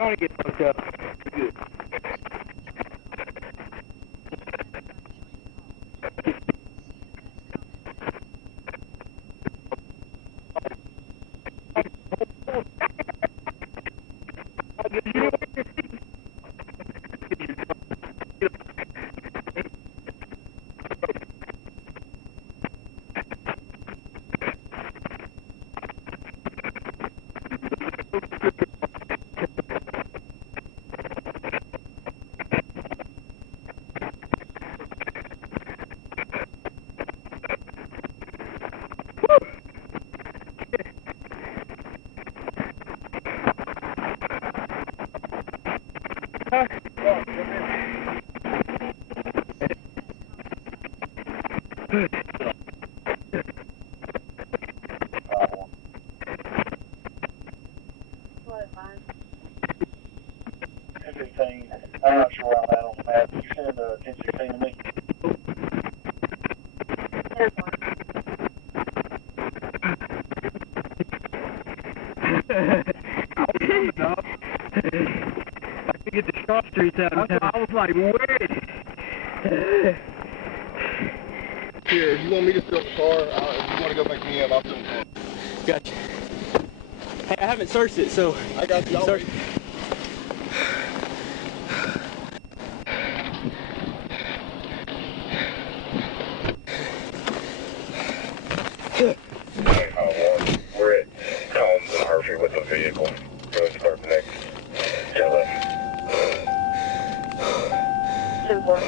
Trying to get fucked up. Good. I'm not sure where I'm at on the map. You send 1016 to me. I can get the cross streets out of town. I was like, wait. Here, if you want me to fill up the car, if you want to go back me up, I'll fill the car. Gotcha. Hey, I haven't searched it, so I got you. I'll wait. We're at Combs and Murphy with the vehicle. Road start next. Yellow. 10-4.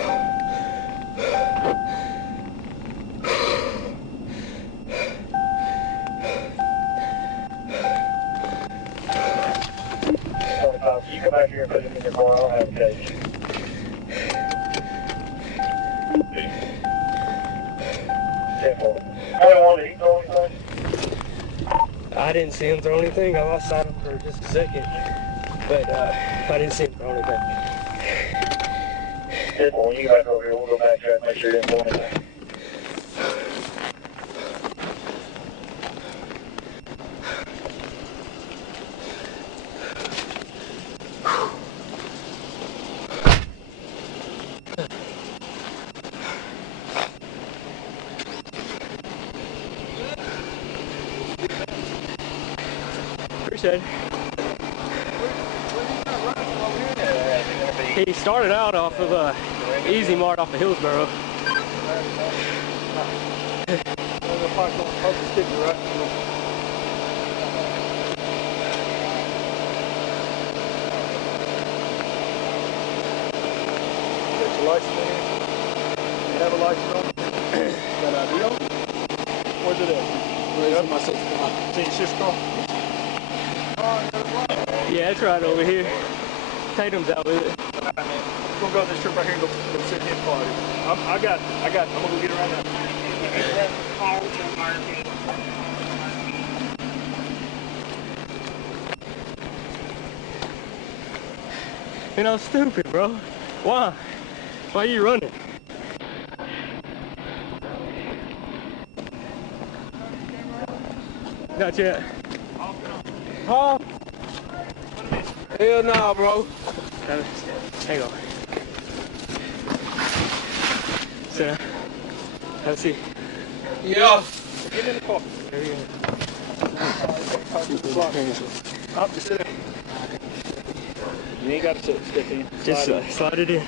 You come back here and put him in your car. I'll have a case. Did he throw anything? I didn't see him throw anything. I lost sight of him for just a second. But I didn't see him throw anything. When you get back over here, we'll go backtrack, make sure you didn't throw anything. Appreciate it. He started out off of E-Z Mart off of Hillsboro. Get your license in here. You have a license on? Got ID on? Where's it at? Where's my sister's car? See your sister's car? Yeah, it's right over here. Tatum's out with it. We're gonna go on this trip right here and go sit in his car. I'm gonna go get it right now. You know, stupid, bro. Why? Why are you running? Not yet. Huh? Hell nah, bro. Hang on. Sit down. Have a seat. Yeah. Get in the car. There you go. Just sit down. You ain't got to step in. Just slide it in.